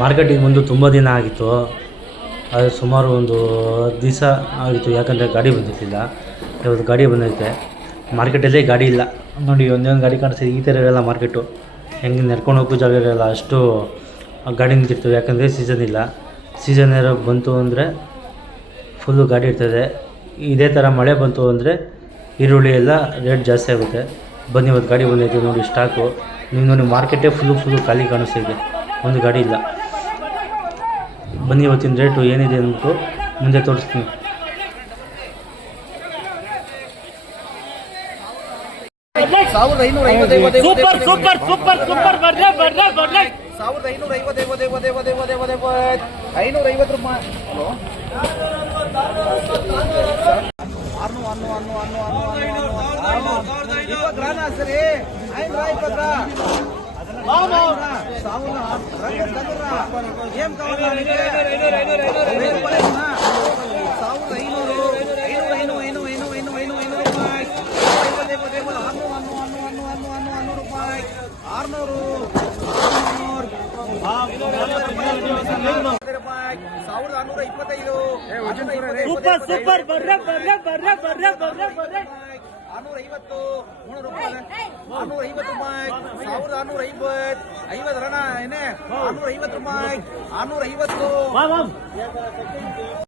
ಮಾರ್ಕೆಟಿಗೆ ಬಂದು ತುಂಬ ದಿನ ಆಗಿತ್ತು. ಅದು ಸುಮಾರು ಒಂದು ದಿವಸ ಆಗಿತ್ತು, ಯಾಕಂದರೆ ಗಾಡಿ ಬಂದಿರಲಿಲ್ಲ. ಇವತ್ತು ಗಾಡಿ ಬಂದೈತೆ. ಮಾರ್ಕೆಟಲ್ಲೇ ಗಾಡಿ ಇಲ್ಲ ನೋಡಿ, ಒಂದೊಂದು ಗಾಡಿ ಕಾಣಿಸ್ತಿದೆ. ಈ ಥರ ಇರೋಲ್ಲ ಮಾರ್ಕೆಟು, ಹೆಂಗೆ ನಡ್ಕೊಂಡು ಹೋಗೋ ಜಾಗ ಇರೋಲ್ಲ, ಅಷ್ಟು ಗಾಡಿ ನಿಂತಿರ್ತವೆ. ಯಾಕಂದರೆ ಸೀಸನ್ ಇಲ್ಲ. ಸೀಸನ್ ಏರೋ ಬಂತು ಅಂದರೆ ಫುಲ್ಲು ಗಾಡಿ ಇರ್ತದೆ. ಇದೇ ಥರ ಮಳೆ ಬಂತು ಅಂದರೆ ಈರುಳ್ಳಿ ಎಲ್ಲ ರೇಟ್ ಜಾಸ್ತಿ ಆಗುತ್ತೆ. ಬನ್ನಿ, ಇವತ್ತು ಗಾಡಿ ಬಂದೈತೆ ನೋಡಿ ಸ್ಟಾಕು. ನೀವು ನೋಡಿ, ಮಾರ್ಕೆಟೇ ಫುಲ್ಲು ಖಾಲಿ ಕಾಣಿಸ್ತಿದೆ, ಒಂದು ಗಾಡಿ ಇಲ್ಲ. ಬನ್ನಿ, ಇವತ್ತಿನ ರೇಟು ಏನಿದೆ ಅಂದ್ಬಿಟ್ಟು ಮುಂದೆ ತೋರಿಸ್ತೀನಿ. ಸೂಪರ್ ಸೂಪರ್ ಸೂಪರ್ ಸೂಪರ್ ಬರ್ರೆ ಬರ್ರೆ ಬರ್ರೆ 1550 ರೂಪಾಯಿ. ಹಲೋ, ಸರಿ ఏం కావాలి? 1625 ಸೂಪರ್ ಸೂಪರ್ ಬರ್ರೆ ಬರ್ರೆ ಬರ್ರೆ ಬರ್ರೆ ಬರ್ರೆ ಬರ್ರೆ 650 3 ರೂಪಾಯಿ 650 ರೂಪಾಯಿ 1650 50 ರಣ ಏನೇ 650 ರೂಪಾಯಿ 650